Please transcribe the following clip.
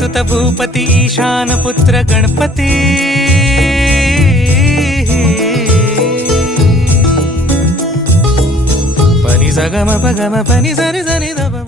సుత భూపతి ఈశానపుత్ర గణపతి. పని సగమ పగమ పని సరి సరి దబ